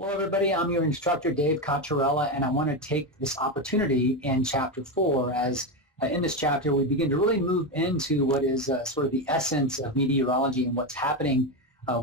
Hello, everybody. I'm your instructor, Dave Cottarella, and I want to take this opportunity in Chapter 4 as in this chapter we begin to really move into what is sort of the essence of meteorology and what's happening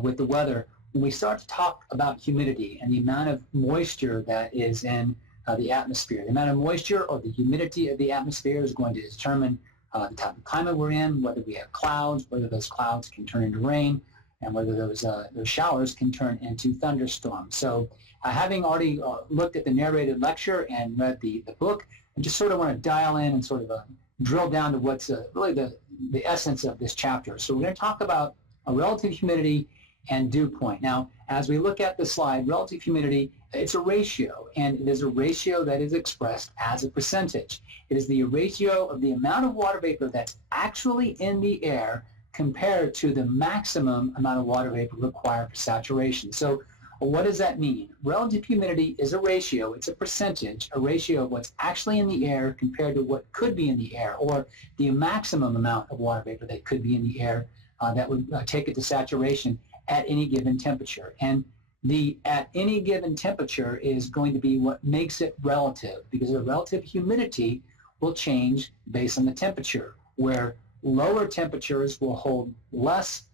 with the weather. When we start to talk about humidity and the amount of moisture that is in the atmosphere, the amount of moisture or the humidity of the atmosphere is going to determine the type of climate we're in, whether we have clouds, whether those clouds can turn into rain, and whether those showers can turn into thunderstorms. So having already looked at the narrated lecture and read the book, I just sort of want to dial in and sort of drill down to what's really the essence of this chapter. So we're going to talk about relative humidity and dew point. Now, as we look at the slide, relative humidity, it's a ratio, and it is a ratio that is expressed as a percentage. It is the ratio of the amount of water vapor that's actually in the air compared to the maximum amount of water vapor required for saturation. So what does that mean? Relative humidity is a ratio, it's a percentage, a ratio of what's actually in the air compared to what could be in the air, or the maximum amount of water vapor that could be in the air that would take it to saturation at any given temperature. And the at any given temperature is going to be what makes it relative, because the relative humidity will change based on the temperature, where lower temperatures will hold less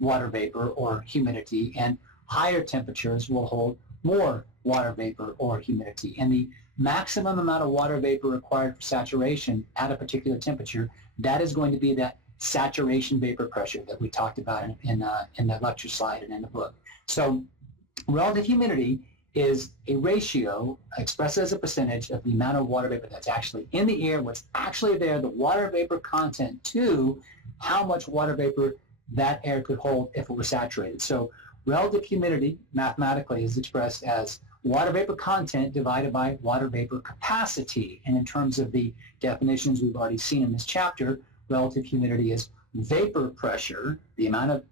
water vapor or humidity, and higher temperatures will hold more water vapor or humidity. And the maximum amount of water vapor required for saturation at a particular temperature, that is going to be that saturation vapor pressure that we talked about in the lecture slide and in the book. So relative humidity is a ratio expressed as a percentage of the amount of water vapor that's actually in the air, what's actually there, the water vapor content, to how much water vapor that air could hold if it were saturated. So relative humidity mathematically is expressed as water vapor content divided by water vapor capacity. And in terms of the definitions we've already seen in this chapter, relative humidity is vapor pressure, the amount of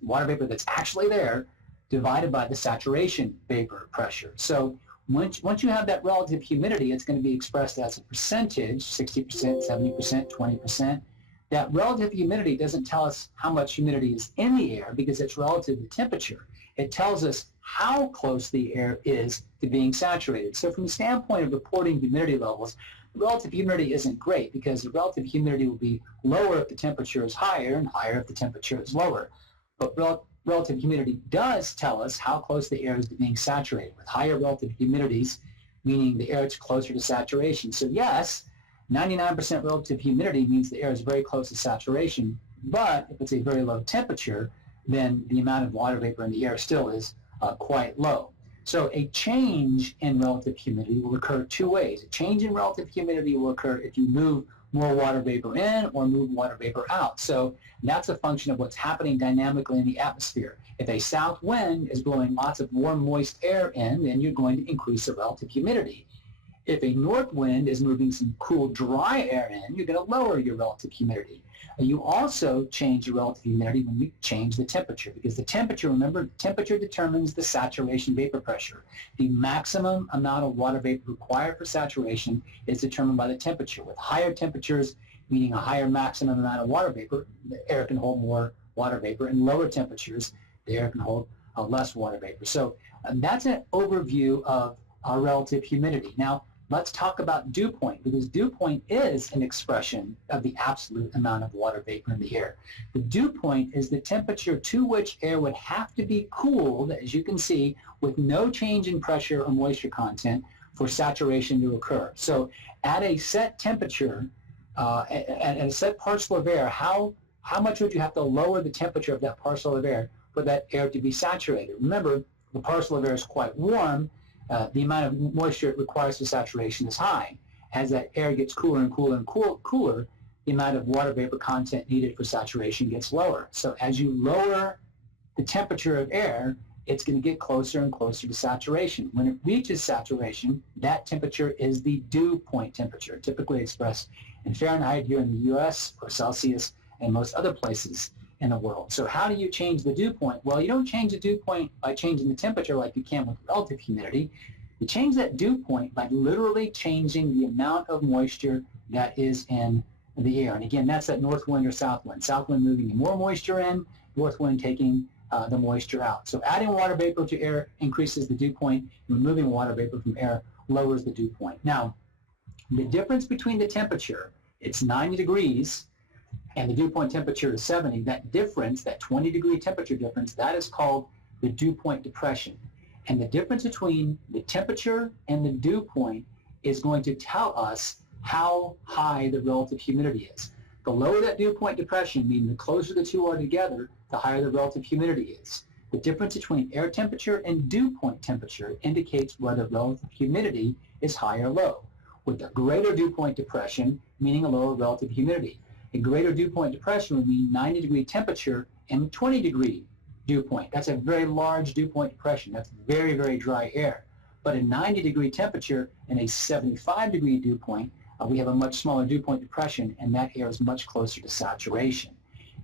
water vapor that's actually there, divided by the saturation vapor pressure. So once you have that relative humidity, it's going to be expressed as a percentage, 60%, 70%, 20%. That relative humidity doesn't tell us how much humidity is in the air because it's relative to temperature. It tells us how close the air is to being saturated. So from the standpoint of reporting humidity levels, relative humidity isn't great because the relative humidity will be lower if the temperature is higher and higher if the temperature is lower. But relative humidity does tell us how close the air is to being saturated, with higher relative humidities, meaning the air is closer to saturation. So yes, 99% relative humidity means the air is very close to saturation, but if it's a very low temperature, then the amount of water vapor in the air still is quite low. So a change in relative humidity will occur two ways. A change in relative humidity will occur if you move more water vapor in or move water vapor out. So that's a function of what's happening dynamically in the atmosphere. If a south wind is blowing lots of warm, moist air in, then you're going to increase the relative humidity. If a north wind is moving some cool, dry air in, you're going to lower your relative humidity. You also change your relative humidity when you change the temperature, because the temperature, remember, temperature determines the saturation vapor pressure. The maximum amount of water vapor required for saturation is determined by the temperature. With higher temperatures, meaning a higher maximum amount of water vapor, the air can hold more water vapor, and lower temperatures, the air can hold less water vapor. So that's an overview of our relative humidity. Now, let's talk about dew point, because dew point is an expression of the absolute amount of water vapor in the air. The dew point is the temperature to which air would have to be cooled, as you can see, with no change in pressure or moisture content for saturation to occur. So at a set temperature, at a set parcel of air, how much would you have to lower the temperature of that parcel of air for that air to be saturated? Remember, the parcel of air is quite warm. The amount of moisture it requires for saturation is high. As that air gets cooler and cooler and cooler, the amount of water vapor content needed for saturation gets lower. So as you lower the temperature of air, it's going to get closer and closer to saturation. When it reaches saturation, that temperature is the dew point temperature, typically expressed in Fahrenheit here in the U.S. or Celsius and most other places in the world. So how do you change the dew point? Well, you don't change the dew point by changing the temperature like you can with relative humidity. You change that dew point by literally changing the amount of moisture that is in the air. And again, that's that north wind or south wind. South wind moving more moisture in, north wind taking the moisture out. So adding water vapor to air increases the dew point. Removing water vapor from air lowers the dew point. Now, the difference between the temperature, it's 90 degrees, and the dew point temperature is 70, that difference, that 20-degree temperature difference, that is called the dew point depression. And the difference between the temperature and the dew point is going to tell us how high the relative humidity is. The lower that dew point depression, meaning the closer the two are together, the higher the relative humidity is. The difference between air temperature and dew point temperature indicates whether relative humidity is high or low, with a greater dew point depression meaning a lower relative humidity. A greater dew point depression would mean 90-degree temperature and 20-degree dew point. That's a very large dew point depression. That's very, very dry air. But a 90-degree temperature and a 75-degree dew point, we have a much smaller dew point depression, and that air is much closer to saturation.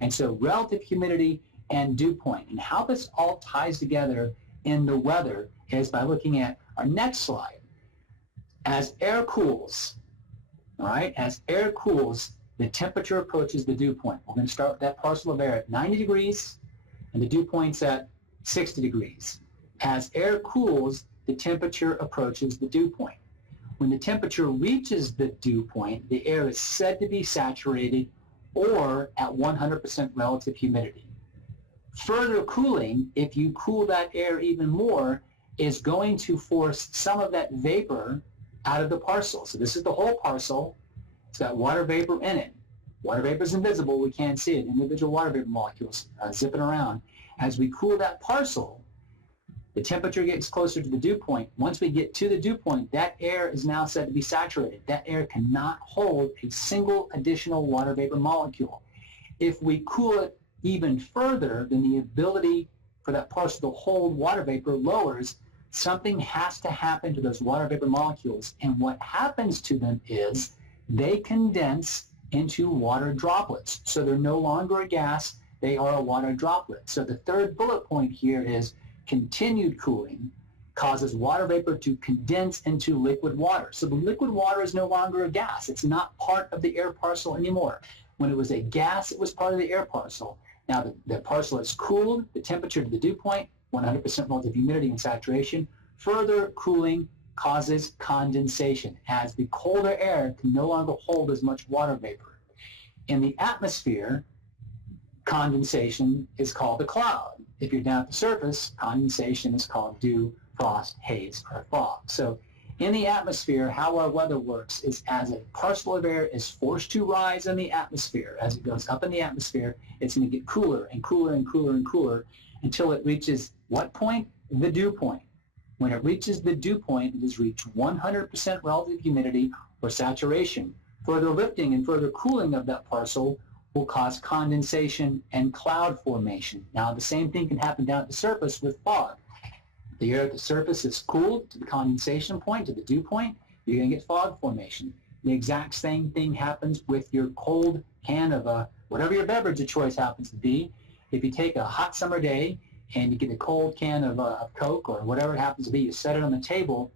And so relative humidity and dew point, and how this all ties together in the weather is by looking at our next slide. As air cools, all right, as air cools, the temperature approaches the dew point. We're going to start with that parcel of air at 90 degrees, and the dew point's at 60 degrees. As air cools, the temperature approaches the dew point. When the temperature reaches the dew point, the air is said to be saturated or at 100% relative humidity. Further cooling, if you cool that air even more, is going to force some of that vapor out of the parcel. So this is the whole parcel. It's got water vapor in it. Water vapor is invisible. We can't see it. Individual water vapor molecules zipping around. As we cool that parcel, the temperature gets closer to the dew point. Once we get to the dew point, that air is now said to be saturated. That air cannot hold a single additional water vapor molecule. If we cool it even further, then the ability for that parcel to hold water vapor lowers. Something has to happen to those water vapor molecules, and what happens to them is they condense into water droplets. So they're no longer a gas, they are a water droplet. So the third bullet point here is continued cooling causes water vapor to condense into liquid water. So the liquid water is no longer a gas. It's not part of the air parcel anymore. When it was a gas, it was part of the air parcel. Now the parcel is cooled, the temperature to the dew point, 100% relative humidity and saturation. Further cooling causes condensation, as the colder air can no longer hold as much water vapor. In the atmosphere, condensation is called a cloud. If you're down at the surface, condensation is called dew, frost, haze, or fog. So in the atmosphere, how our weather works is as a parcel of air is forced to rise in the atmosphere, as it goes up in the atmosphere, it's going to get cooler and cooler and cooler and cooler until it reaches what point? The dew point. When it reaches the dew point, it has reached 100% relative humidity or saturation. Further lifting and further cooling of that parcel will cause condensation and cloud formation. Now, the same thing can happen down at the surface with fog. The air at the surface is cooled to the condensation point, to the dew point, you're going to get fog formation. The exact same thing happens with your cold can of whatever your beverage of choice happens to be. If you take a hot summer day and you get a cold can of Coke or whatever it happens to be, you set it on the table,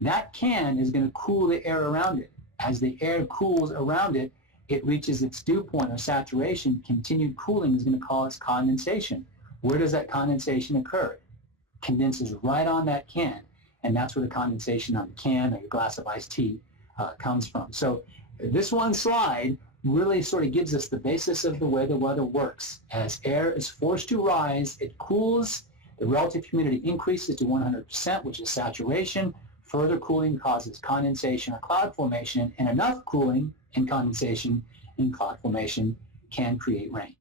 that can is going to cool the air around it. As the air cools around it, it reaches its dew point or saturation. Continued cooling is going to cause condensation. Where does that condensation occur? It condenses right on that can, and that's where the condensation on the can or your glass of iced tea comes from. So this one slide really sort of gives us the basis of the way the weather works. As air is forced to rise, it cools, the relative humidity increases to 100%, which is saturation. Further cooling causes condensation or cloud formation, and enough cooling and condensation and cloud formation can create rain.